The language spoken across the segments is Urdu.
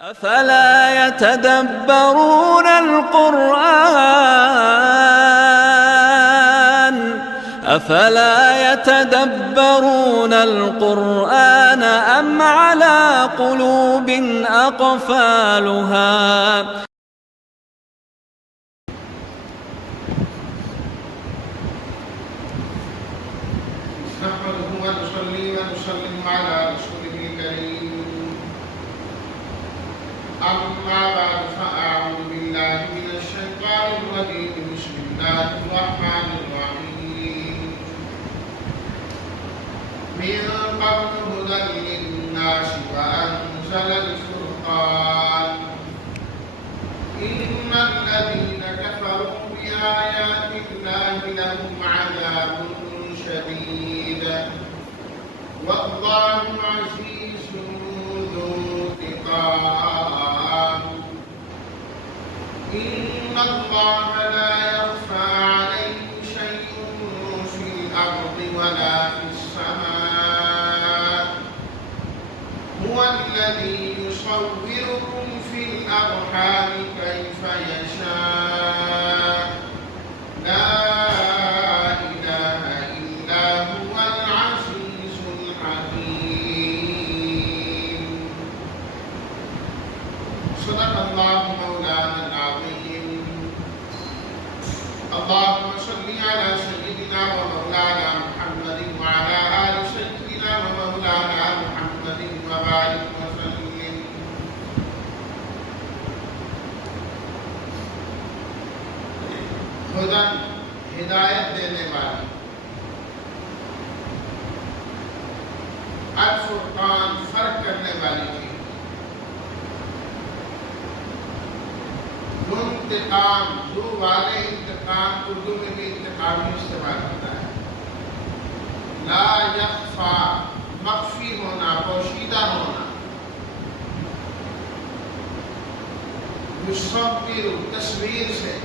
افلا يتدبرون القرآن أم على قلوب أقفالها نحمده ونصلي ونسلم على رسوله الكريم أما بعد فأعوذ بالله من الشيطان الرجيم بسم الله الرحمن الرحيم من قبل هدى للناس وأنزل الفرقان إن الذين كفروا بآيات الله لهم عذاب شديد والله عزيز ذو انتقام إن الله لا يخفى عليه شيء في الأرض ولا في السماء هو الذي يصوركم في الأرحام كيف يشاء لا إله إلا هو العزيز الحكيم صدق الله مولانا العظيم اللهم صل على سيدنا ومولانا محمد وعلى آل سيدنا ومولانا محمد وبارك وسلم خدا ہدایت دینے والی الفرقان فرق کرنے والی چیز انتقام ذو والے انتقام اردو میں بھی انتقامی استعمال ہوتا ہے لا یخفا مخفی ہونا پوشیدہ ہونا یصور تصویر سے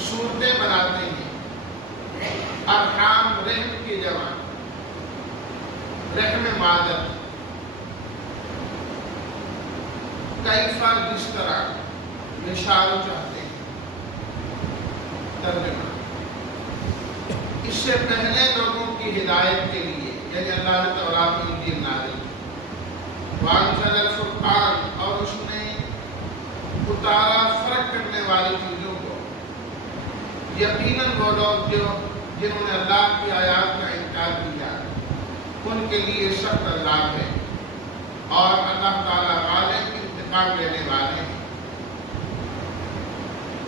صورتیں بناتے ہیں ارحام رحم کی جمع رحم مادر کیفا جس طرح مثال چاہتے ہیں ترجمہ اس سے پہلے لوگوں کی ہدایت کے لیے یعنی اللہ نے تورات و انجیل نازل کی وانزل الفرقان اور اس نے اتارا فرق کرنے والی چیزوں کو یقیناً وہ لوگ جنہوں نے اللہ کی آیات کا انکار کیا ان کے لیے سخت عذاب ہے اور اللہ تعالیٰ غالب انتقام لینے والے ہیں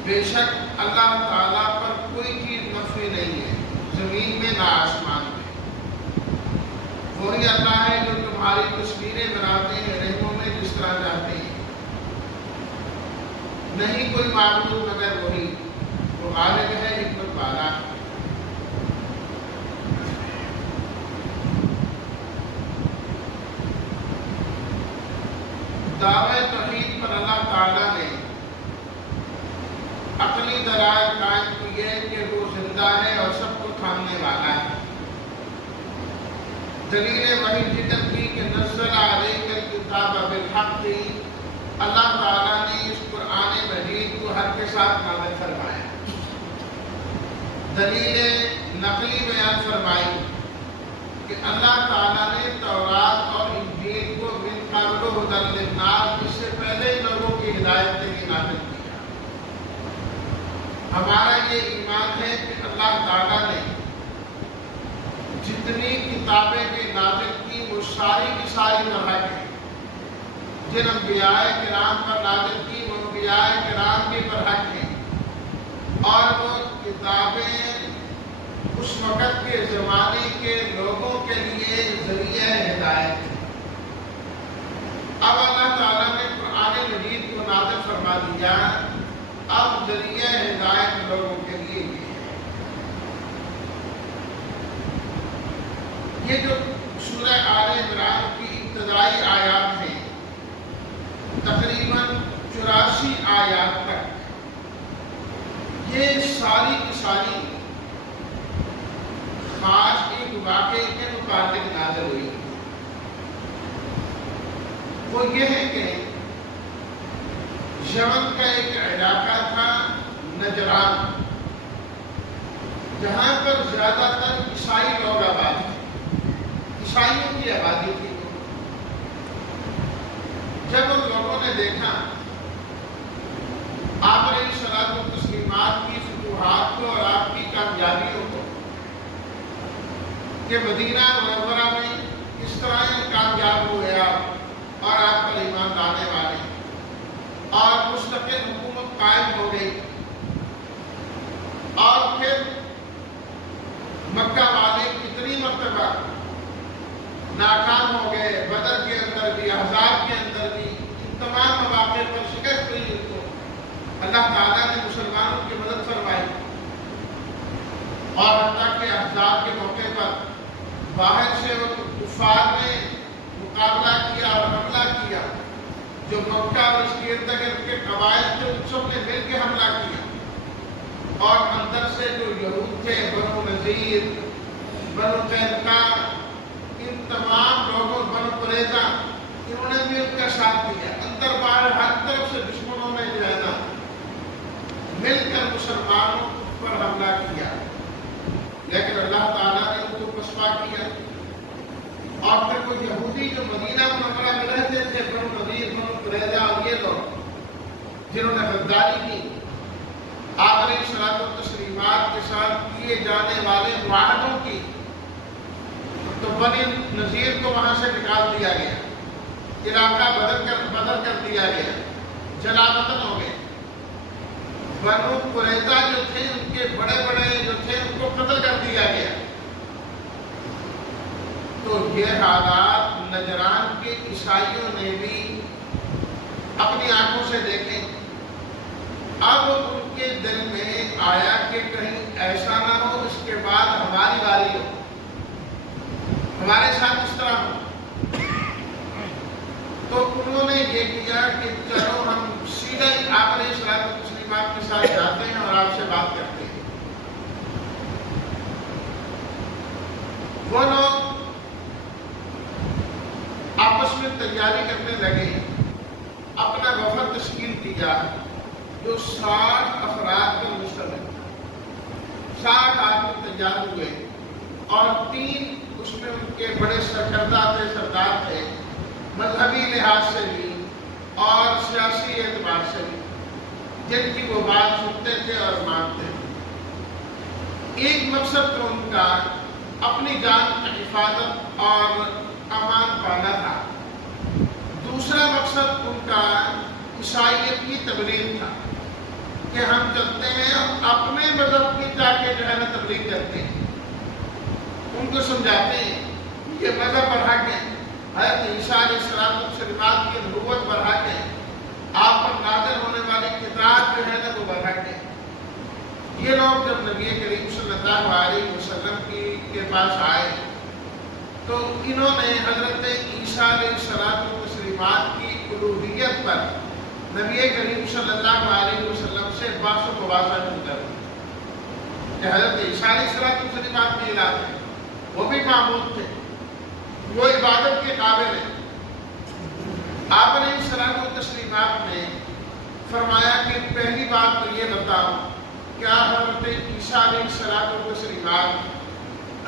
بے شک اللہ تعالیٰ پر کوئی چیز مخفی نہیں ہے زمین میں نہ آسمان میں وہی اللہ ہے جو تمہاری تصویریں بناتے ہیں رحموں میں جس طرح چاہتے ہیں نہیں کوئی معبود مگر وہی وہ غالب ہے حکمت والا دعوی توحید پر اللہ تعالیٰ نے عقلی دلائل قائم کیے کہ وہ زندہ ہے اور سب کو تھامنے والا ہے دلیل وحی ذکر کی کہ نزل علیک الکتاب بالحق اللہ تعالیٰ نے اس قرآن مجید کو حق کے ساتھ نازل فرمایا دلیل نقلی بیان فرمائی کہ اللہ تعالیٰ نے تورات اور انجیل کو من قبل ہدی للناس اس سے پہلے ہی لوگوں کی ہدایت کے لیے نازل کیا ہمارا یہ ایمان ہے کہ اللہ تعالیٰ نے جتنی کتابیں بھی نازل کی وہ ساری کی ساری برحق ہیں جن انبیاء کرام پر نازل کی وہ انبیاء کرام کے برحق ہیں اور وہ کتابیں اس وقت کے زمانے کے لوگوں کے لیے ذریعہ ہدایت ہیں اب اللہ تعالیٰ نے قرآن مجید کو نازل فرما دیا اب ذریعہ ہدایت لوگوں کے لیے یہ جو سورہ آل عمران کی ابتدائی آیات ہیں تقریباً 84 آیات تک یہ ساری کی ساری خاص ایک واقعے کے متعلق نازل ہوئی وہ یہ ہے کہ یمن کا ایک علاقہ تھا نجران، جہاں پر زیادہ تر عیسائی لوگ آباد تھے، عیسائیوں کی آبادی تھی۔ جب ان لوگوں نے دیکھا آپ علیہ الصلوۃ والتسلیمات کی فتوحات کو اور آپ کی کامیابیوں کو، کہ مدینہ منورہ میں اس طرح کامیاب ہوئے آپ اور آپ پر ایمان لانے والے، اور مستقل حکومت قائم ہو گئی، اور پھر مکہ والے کتنی مرتبہ ناکام ہو گئے، بدر کے اندر بھی، احزاب کے اندر بھی، ان تمام مواقع پر شکست ہوئی ان کو، اللہ تعالیٰ نے مسلمانوں کی مدد فرمائی، اور حتیٰ کہ احزاب کے موقع پر باہر سے کفار نے مقابلہ کیا اور حملہ کیا، جو مکہ اور اس کے ارد گرد کے قبائل تھے ان سب نے مل کے حملہ کیا، اور اندر سے جو یہود تھے، بنو نذیر، بنو قینقاع، ان تمام لوگوں، بنو قریظہ، انہوں نے بھی ان کا ساتھ دیا، اندر باہر ہر طرف سے دشمنوں نے جو ہے نا مل کر مسلمانوں پر حملہ کیا، لیکن اللہ تعالیٰ نے ان کو پسپا کیا، اور پھر وہ یہودی جو مدینہ منورہ میں رہتے تھے، بنو نذیر، بنو قریظہ اور یہ لوگ جنہوں نے غداری کی، آپ علیہ الصلوۃ والتسلیمات کے ساتھ کیے جانے والے معاہدوں کی، تو بنی نذیر کو وہاں سے نکال دیا گیا، علاقہ بدل کر دیا گیا، جلا وطن ہو گئے۔ بنو قریظہ جو تھے، ان کے بڑے بڑے جو تھے ان کو قتل کر دیا گیا۔ تو یہ حالات نجران کے عیسائیوں نے بھی اپنی آنکھوں سے دیکھے۔ اب ان کے دل میں آیا کہ کہیں ایسا نہ ہو اس کے بعد ہماری باری ہو، ہمارے ساتھ اس طرح ہو۔ تو انہوں نے یہ کیا کہ چلو ہم سیدھا آپ علیہ الصلوۃ والتسلیمات کے ساتھ جاتے ہیں اور آپ سے بات کرتے ہیں۔ وہ لوگ آپس میں تیاری کرنے لگے، اپنا وفد تشکیل کیا جو 60 افراد پر مشتمل، 60 آدمی تیار ہوئے، اور 3 اس میں ان کے بڑے سرکردہ تھے، سردار تھے، مذہبی لحاظ سے بھی اور سیاسی اعتبار سے بھی، جن کی وہ بات سنتے تھے اور مانتے تھے۔ ایک مقصد تو ان کا اپنی جان کی حفاظت اور امان پانا تھا، دوسرا مقصد ان کا عیسائیت کی تبلیغ تھا، کہ ہم چلتے ہیں اور اپنے مذہب کی جا کے جو ہے نا تبلیغ کرتے ہیں، ان کو سمجھاتے ہیں کہ مذہب پر حق ہے، حضرت عیسیٰ علیہ السلام کی نبوت پر حق ہے، آپ پر نازل ہونے والی کتاب جو ہے نا وہ پر حق ہے۔ یہ لوگ جب نبی کریم صلی اللہ علیہ وسلم کے پاس آئے تو انہوں نے حضرت عیسیٰ علیہ السلام کی الوہیت پر نبی کریم صلی اللہ علیہ وسلم سے بحث و مباحثہ شروع کر دیا کہ حضرت عیسیٰ علیہ السلام کی الہ ہے، وہ بھی معبود تھے، وہ عبادت کے قابل ہیں۔ آپ علیہ السلام نے فرمایا کہ پہلی بات تو یہ بتاؤ، کیا حضرت عیسیٰ علیہ السلام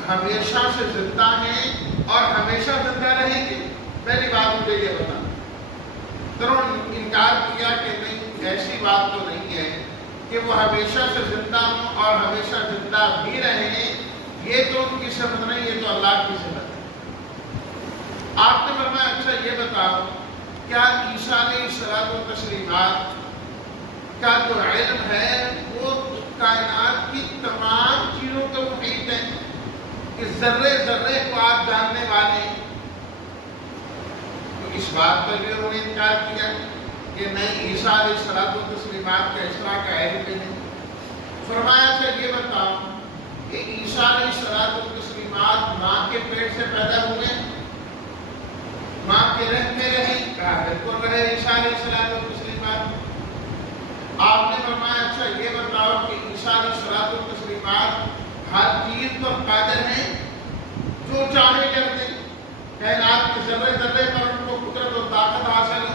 ہمیشہ سے زندہ ہیں اور ہمیشہ زندہ رہیں گے؟ پہلی بات مجھے یہ بتا۔ انہوں نے انکار کیا کہ نہیں، ایسی بات تو نہیں ہے کہ وہ ہمیشہ سے زندہ ہوں اور ہمیشہ زندہ بھی رہیں، یہ تو ان کی صفت نہیں، یہ تو اللہ کی صفت ہے۔ آپ نے فرمایا اچھا یہ بتاؤ، کیا عیسیٰ علیہ السلام کا جو علم ہے وہ کائنات کی تمام چیزوں کا محیط ہے، کہ ذرے ذرے کو آپ جاننے والے ہیں؟ تو اس بات پر بھی انہوں نے انکار کیا کہ نہیں، عیسیٰ علیہ السلام کا اس طرح کا علم بھی نہیں۔ فرمایا اچھا یہ بتاؤ کہ عیسیٰ علیہ السلام ماں کے پیٹ سے پیدا ہوئے، ماں کے رحم میں رہے؟ کہا بالکل رہے عیسیٰ علیہ السلام۔ آپ نے فرمایا اچھا یہ بتاؤ کہ عیسیٰ علیہ السلام ہر چیز پر قادر ہیں، جو چاہے کرتے، کائنات کے ذرے ذرے پر ان کو قدرت و طاقت حاصل ہے۔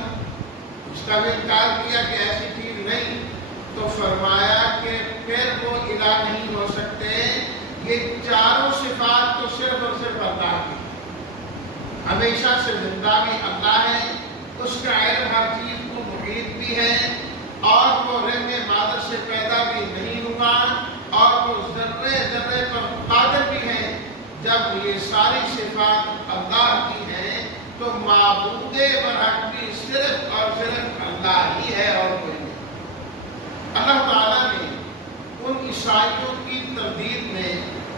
اس کا بھی انکار کیا کہ ایسی چیز نہیں، تو فرمایا کہ پھر وہ الہ نہیں ہو سکتے، یہ چاروں صفات تو صرف اور صرف اللہ کی، ہمیشہ سے زندہ بھی اللہ ہے، اس کا علم ہر چیز کو محیط بھی ہے، اور وہ رحم مادر سے پیدا بھی نہیں ہوا، اور وہ ذرے ذرے پر قادر بھی ہے۔ جب یہ ساری صفات اللہ کی ہیں تو معبود برحق بھی صرف اور صرف اللہ ہی ہے اور کوئی نہیں۔ اللہ تعالیٰ نے ان عیسائیوں کی تردید میں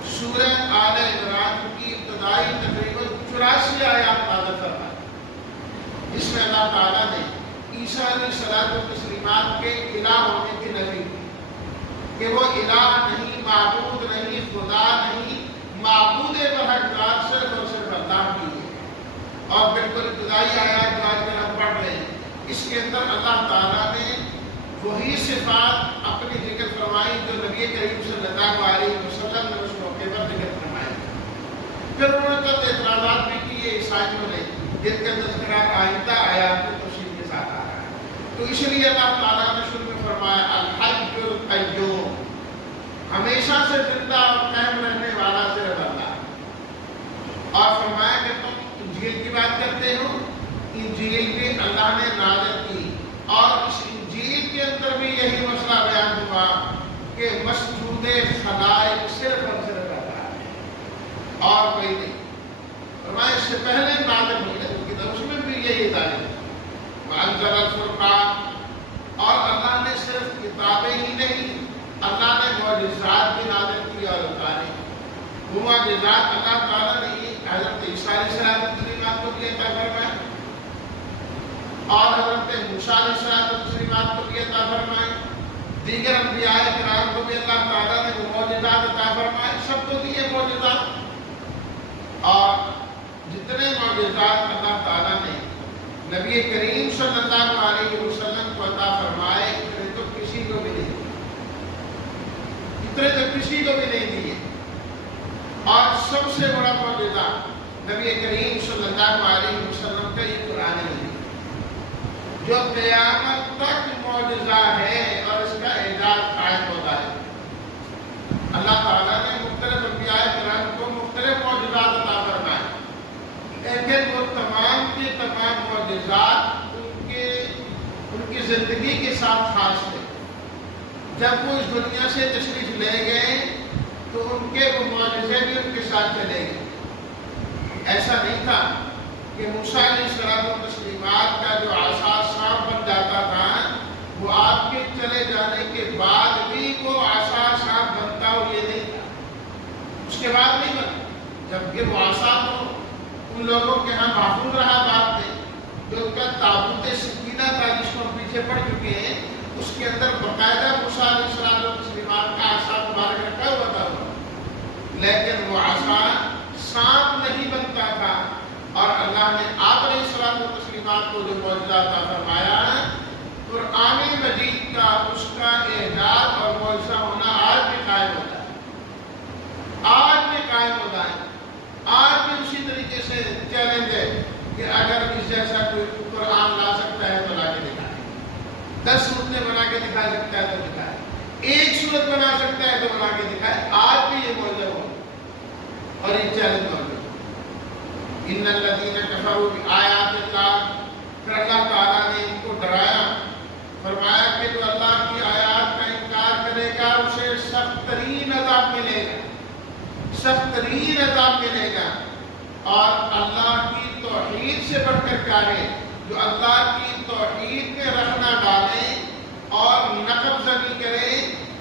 سورہ آل عمران کی ابتدائی تقریباً 84 آیات نازل فرمائی، جس میں اللہ تعالیٰ نے عیسیٰ علیہ الصلوۃ والتسلیمات کے الہ ہونے کی نفی کی کہ وہ الہ نہیں، معبود نہیں، خدا نہیں، معبود برحق ذات صرف اور صرف اللہ کی ہے۔ اور بالکل ابتدائی آیات جو آج ہم پڑھ رہے ہیں، اس کے اندر اللہ تعالیٰ نے وہی صفات اپنی ذکر فرمائی جو نبی کریم صلی اللہ علیہ وسلم نے اس موقع پر ذکر فرمائی۔ پھر انہوں نے چند اعتراضات بھی کیے عیسائیوں نے، جن کا تذکرہ آئندہ آیات میں تفصیل کے ساتھ آ رہا ہے۔ تو اس لیے اللہ تعالیٰ نے شروع میں فرمایا الحی القیوم، ہمیشہ سے زندہ اور قائم رہنے والا صرف اللہ، اور فرمایا کہ تم انجیل کی بات کرتے ہو، انجیل بھی اللہ نے نازل کی، اور اس انجیل کے اندر بھی یہی مسئلہ بیان ہوا کہ مسجود خلائق صرف اور صرف اللہ ہے اور کوئی نہیں۔ فرمایا اس سے پہلے نازل ہوئی ہے کتاب، اس میں بھی یہی تعلیم ہے وَأَنزَلَ الْفُرْقَانَ، اور اللہ نے صرف کتابیں ہی نہیں، اللہ نے معجزات بھی نازل کی اور اتارے۔ وہ معجزات اللہ تعالیٰ نے حضرت عیسیٰ علیہ السلام کو بھی عطا فرمائے، اور حضرت موسیٰ علیہ السلام کو بھی عطا فرمائے، دیگر انبیاء کرام کو بھی اللہ تعالیٰ نے وہ معجزات عطا فرمائے، سب کو دیے معجزات۔ اور جتنے معجزات اللہ تعالیٰ نے نبی کریم صلی اللہ علیہ وسلم کو عطا فرمائے، اتنے تو کسی کو بھی نہیں دیے، اتنے تو کسی کو بھی نہیں دیے۔ اور سب سے بڑا معجزہ نبی کریم صلی اللہ علیہ وسلم کا یہ قرآن ہے، جو قیامت تک معجزہ ہے اور اس کا اعجاز قائم ہوتا ہے۔ اللہ تعالیٰ نے مختلف انبیاء کرام کو مختلف معجزات عطا فرمائے، لیکن وہ تمام کے تمام معجزات ان کی زندگی کے ساتھ خاص تھے۔ جب وہ اس دنیا سے تشریف لے گئے تو ان کے وہ معجزے بھی ان کے ساتھ چلے گئے۔ ایسا نہیں تھا کہ موسیٰ علیہ السلام کا جو عصا سانپ بن جاتا تھا، وہ آپ کے چلے جانے کے بعد بھی وہ عصا سانپ بنتا ہو، یہ نہیں تھا، اس کے بعد نہیں بنا۔ جبکہ وہ عصا تو ان لوگوں کے ہاں محفوظ رہا بعد میں، جو ان کا تابوت سکینہ تھا جس کو ہم پیچھے پڑھ چکے ہیں، اس کے اندر باقاعدہ موسیٰ علیہ السلام کا عصا مبارک رکھا ہوا تھا، لیکن وہ عصا سانپ نہیں بنتا تھا۔ اور اللہ نے آپ علیہ السلام کو جو معجزہ عطا فرمایا، قرآن مجید کا اس کا اعجاز اور معجزہ ہونا آج بھی قائم ہوتا ہے، آج بھی قائم ہوتا ہے۔ آج بھی اسی طریقے سے چیلنج ہے کہ اگر اس جیسا کوئی قرآن لا سکتا ہے تو لا کے دکھائے، 10 صورتیں بنا کے دکھا سکتا ہے تو دکھائے، ایک صورت بنا سکتا ہے تو بنا کے دکھائے، آج بھی یہ معجزہ ہو اور یہ چیلنج موجود۔ ان الذین کفروا بآیات اللہ، پھر اللہ تعالیٰ نے ان کو ڈرایا، فرمایا کہ جو اللہ کی آیات کا انکار کرے گا اسے سخت ترین عذاب ملے گا، سخت ترین عذاب ملے گا۔ اور اللہ کی توحید سے بڑھ کر کیا ہے، جو اللہ کی توحید میں رخ نہ ڈالے اور نقب زنی کرے،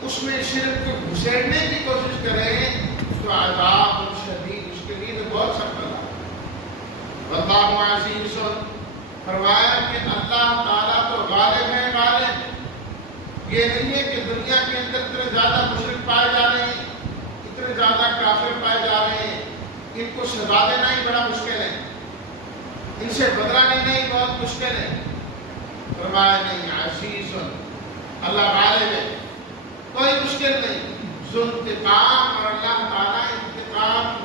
اس میں شرک کو گھسیڑنے کی کوشش کرے، تو عذاب شدید، اس کے لیے تو بہت سخت عذاب۔ واللہ عزیز، فرمایا کہ اللہ تعالیٰ تو غالب ہے، غالب۔ یہ نہیں ہے کہ دنیا کے اندر اتنے زیادہ مشرک پائے جا رہے ہیں، اتنے زیادہ کافر پائے جا رہے ہیں، ان کو سزا دینا ہی بڑا مشکل ہے، ان سے بدلہ لینا ہی بہت مشکل ہے۔ فرمایا نہیں، عزیز، اللہ غالب ہے، کوئی مشکل نہیں، ذو انتقام، اور اللہ تعالیٰ انتقام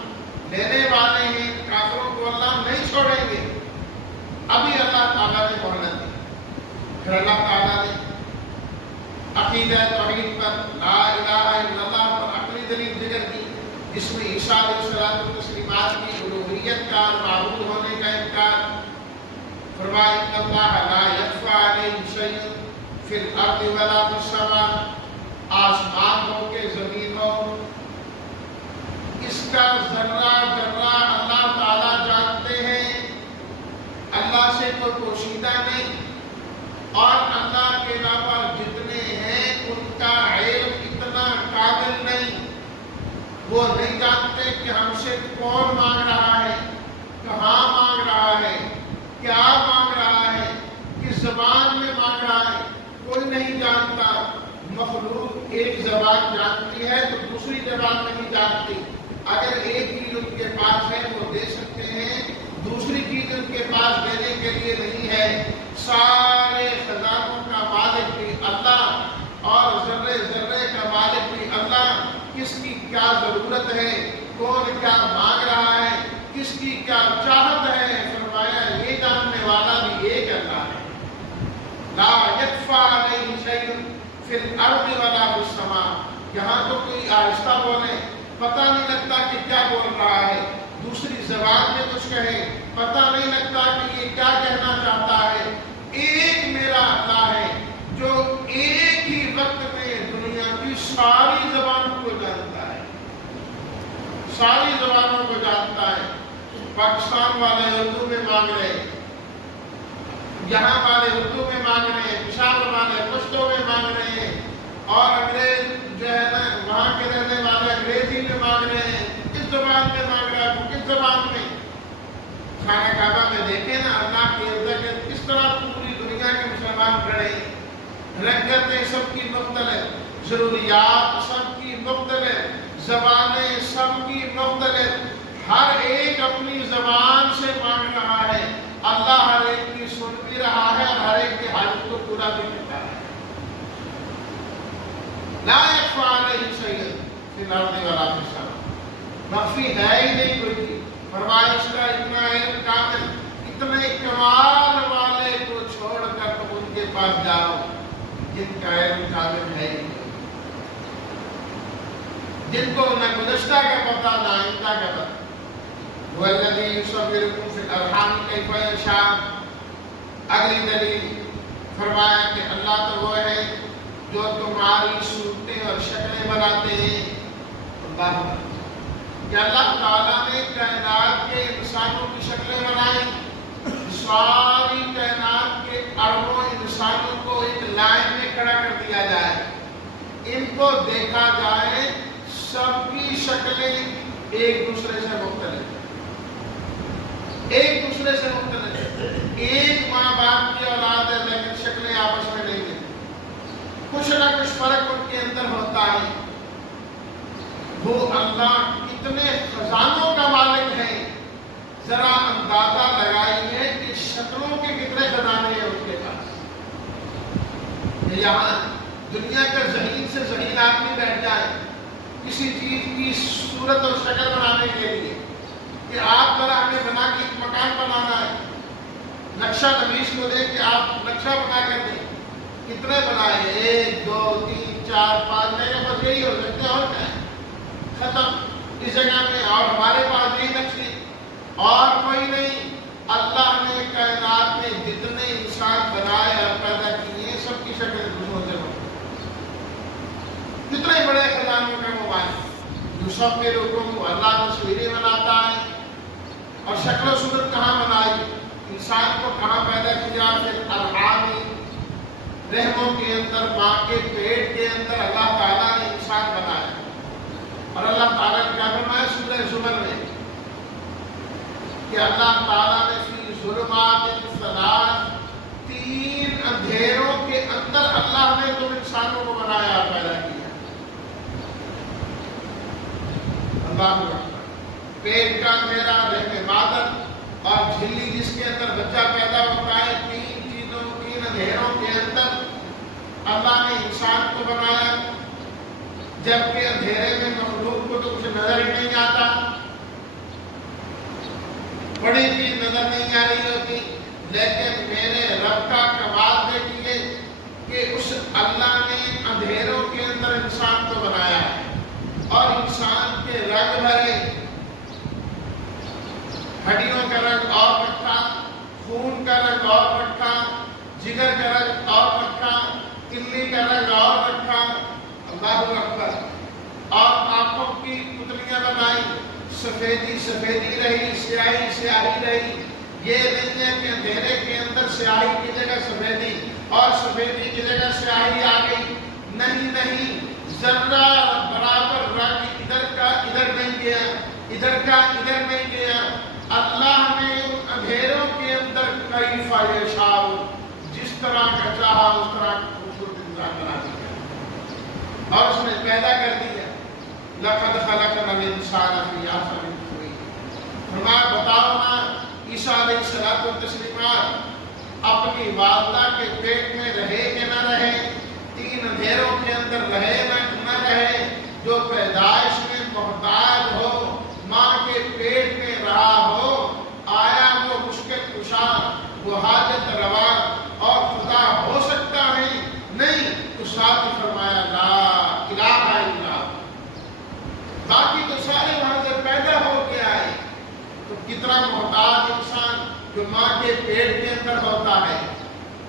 لینے والے ہیں، کافروں کو اللہ نہیں چھوڑیں گے۔ ابھی اللہ تعالیٰ نے مہلت دی، پھر اللہ تعالیٰ نے عقیدہ توحید پر، لا الہ الا اللہ پر عقلی دلیل ذکر کی، جس میں عیسیٰ علیہ الصلوۃ والتسلیمات کی الوہیت کا اور معبود ہونے کا انکار، فرمایا ان اللہ لا یخفی علیہ شیء فی الارض ولا فی السماء، آسمان ہو کہ زمین ہو، اس کا ذرہ ذرہ اللہ تعالیٰ جانتے ہیں، اللہ سے کوئی پوشیدہ نہیں، اور اللہ کے علاوہ جتنے ہیں ان کا علم اتنا کامل نہیں، وہ نہیں جانتے کہ ہم سے کون مانگ رہا ہے، کہاں مانگ رہا ہے، کیا مانگ رہا ہے، کس زبان میں مانگ رہا ہے، کوئی نہیں جانتا۔ مخلوق ایک زبان جانتی ہے تو دوسری زبان نہیں جانتی، اگر ایک چیز ان کے پاس ہے وہ دے سکتے ہیں، دوسری چیز ان کے پاس دینے کے لیے نہیں ہے۔ سارے خزانوں کا مالک بھی اللہ اور ذرے ذرے کا مالک بھی اللہ، کس کی کیا ضرورت ہے، کون کیا مانگ رہا ہے، کس کی کیا چاہت ہے، فرمایا یہ جاننے والا بھی ایک اللہ ہے۔ لا یخفی علیہ شیء فی الارض ولا فی السماء، یہاں تو کوئی آہستہ بولے پتہ نہیں لگتا کہ کیا بول رہا ہے، دوسری زبان میں کچھ کہے پتہ نہیں لگتا کہ یہ کیا کہنا چاہتا ہے۔ ایک میرا اللہ ہے جو ایک ہی وقت میں دنیا کی ساری زبانوں کو جانتا ہے، ساری زبانوں کو جانتا ہے۔ پاکستان والے اردو میں مانگ رہے ہیں، یہاں والے اردو میں مانگ رہے ہیں، پشاور والے پشتو میں مانگ رہے ہیں، اور انگریز جو ہے نا وہاں کے رہنے والے انگریزی میں مانگ رہے ہیں، کس زبان میں مانگ رہا ہے وہ کس زبان میں۔ خانہ کعبہ میں دیکھیں نا اللہ کے ارد کس طرح پوری دنیا کے مسلمان کھڑے ہیں، رنگتیں سب کی مختلف، ضروریات سب کی مختلف، زبانیں سب کی مختلف، ہر ایک اپنی زبان سے مانگ رہا ہے، اللہ ہر ایک کی سن بھی رہا ہے اور ہر ایک کی حاجت کو پورا بھی کرتا ہے۔ لا یخفی علیہ شیء فی الارض ولا فی السماء، مخفی ہے ہی نہیں کوئی چیز۔ فرمایا اس کا اتنا علم کامل، اتنے کمال والے کو چھوڑ کر تم ان کے پاس جاؤ جن کا علم کامل ہے ہی، جن کو نہ گزشتہ کا پتہ نہ آئندہ کا پتہ۔ هو الذی یصورکم فی الارحام کیف یشاء، اگلی دلیل فرمایا کہ اللہ تو وہ ہے جو تمہاری صورتیں اور شکلیں بناتے ہیں۔ اللہ کہ اللہ تعالیٰ نے کائنات کے انسانوں کی شکلیں بنائیں، ساری کائنات کے اربوں انسانوں کو ایک لائن میں کھڑا کر دیا جائے، ان کو دیکھا جائے، سب کی شکلیں ایک دوسرے سے مختلف، ایک دوسرے سے مختلف، ایک ماں باپ کی اولاد ہے لیکن شکلیں آپس میں نہیں ملتی، کچھ نہ کچھ فرق ان کے اندر ہوتا ہے۔ وہ اللہ کتنے خزانوں کا مالک ہے، ذرا اندازہ لگائیے کہ شکلوں کے کتنے خزانے ہیں اس کے پاس۔ یہاں دنیا کا ذہین سے ذہین آدمی بیٹھ جائے کسی چیز کی صورت اور شکل بنانے کے لیے کہ آپ ذرا ہمیں بنا کے ایک مکان بنانا ہے، نقشہ نویس کو دیں کہ آپ نقشہ بنا کر دیں، کتنے بنائے، 1 2 3 4 5، میں کہ بس یہی ہو سکتے ہیں اور کیا ہے، ختم اس جگہ میں، اور ہمارے پاس یہی نقشے اور کوئی نہیں۔ اللہ نے کائنات میں جتنے انسان بنائے اور پیدا کیے سب کی شکل دوسروں سے بنائی، کتنے بڑے خزانوں کا موبائل یصورکم، اللہ تصویریں بناتا ہے، اور شکل و صورت کہاں بنائی، انسان کو کہاں پیدا کیا، پھر ارحام رحموں کے اندر، ماں کے پیٹ کے اندر اللہ تعالیٰ نے انسان بنایا۔ اور اللہ تعالیٰ نے کیا فرمایا سورہ زمر میں کہ اللہ تعالیٰ نے فی ظلمات ثلاث، 3 اندھیروں کے اندر اللہ نے تم انسانوں کو بنایا اور پیدا کیا۔ اللہ اکبر۔ پیٹ کا اندھیرا، رحم مادر اور جھلی جس کے اندر بچہ پیدا ہوتا ہے، 3 چیزوں، 3 اندھیروں کے اندر اللہ نے انسان کو بنایا، جبکہ اندھیرے میں مخلوق کو تو کچھ نظر ہی نہیں آتا، بڑی چیز نظر نہیں آ رہی ہوتی، لیکن میرے رب کا کمال دیکھیے، ہڈیوں کا رنگ اور رکھا، خون کا رنگ اور رکھا، جگر کا رنگ اور رکھا، تلی کا رنگ اور رکھا، اللہ اکبر، اور آنکھوں کی پتلیاں بنائی، سفیدی سفیدی رہی، سیاہی سیاہی رہی۔ یہ نہیں ہے کہ اندھیرے کے اندر سیاہی کی جگہ سفیدی اور سفیدی کی جگہ سیاہی آ گئی، نہیں نہیں، ذرہ برابر رنگ ادھر کا ادھر نہیں گیا، ادھر کا ادھر نہیں گیا۔ اللہ نے ان اندھیروں کے اندر کیف یشاء، جس طرح کا چاہا اس طرح کا خوبصورت انسان بنا دیا اور اس نے پیدا کر دیا۔ لقد خلقنا الانسان فی احسن تقویم۔ فرمایا بتاؤ نا عیسیٰ علیہ الصلوۃ والتسلیمات اپنی والدہ کے پیٹ میں رہے کہ نہ رہے، تین اندھیروں کے اندر رہے نہ رہے، جو پیدائش میں محتاج ہو، ماں کے پیٹ میں رہا ہو، آیا وہ مشکل کشا، وہ حاجت روا اور خدا ہو سکتا ہے؟ نہیں، تو ساتھ ہی فرمایا لا الہ الا اللہ۔ باقی تو سارے وہاں سے پیدا ہو کے آئے، تو کتنا محتاج انسان جو ماں کے پیٹ کے اندر ہوتا ہے،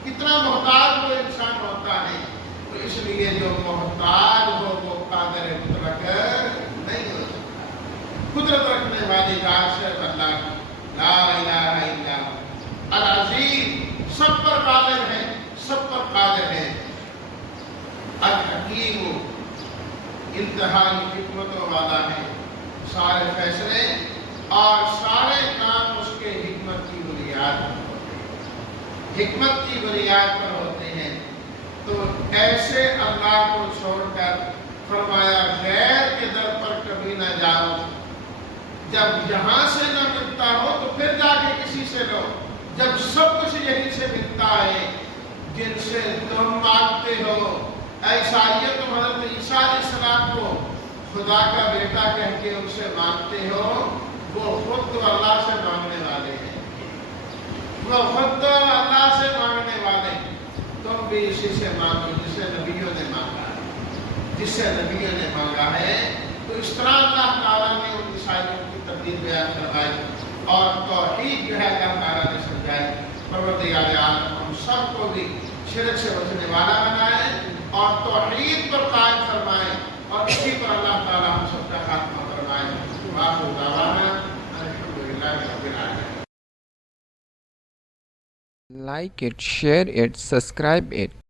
کتنا محتاج وہ انسان ہوتا ہے۔ تو اس لیے جو محتاج ہو وہ قادر مطلق نہیں ہو سکتا۔ قدرت رکھنے والی ذات صرف اللہ کی، لا الہ الا اللہ العظیم، سب پر قادر ہے، سب پر قادر ہے۔ الحکیم، انتہائی حکمتوں والا ہے، سارے فیصلے اور سارے کام اس کے حکمت کی بنیاد پر ہوتے ہیں، حکمت کی بنیاد پر ہوتے ہیں۔ تو ایسے اللہ کو چھوڑ کر فرمایا غیر کے در پر کبھی نہ جاؤ، جب یہاں سے نہ ملتا ہو تو پھر جا کے کسی سے لو، جب سب کچھ یہیں سے ملتا ہے۔ جن سے تم مانگتے ہو، عیسائیت تم حضرت عیسیٰ علیہ السلام کو خدا کا بیٹا کہہ کے ان سے مانگتے ہو، وہ خود تو اللہ سے مانگنے والے ہیں، وہ خود تو اللہ سے مانگنے والے ہیں۔ تم بھی اسی سے مانگو جس سے نبیوں نے مانگا ہے، جس سے نبیوں نے مانگا ہے۔ تو اس طرح اللہ تعالیٰ نے ان عیسائیوں کی تبدیل بیان کروائی اور توحید جو ہے اللہ تعالیٰ نے سمجھائی۔ پروردگار عالم ہم سب کو بھی شرک سے بچنے والا بنائے اور توحید پر قائم فرمائے، اور اسی پر اللہ تعالیٰ ہم سب کا خاتمہ فرمائے۔ وآخر دعوانا الحمدللہ رب العالمین۔ Like it, share it, subscribe it.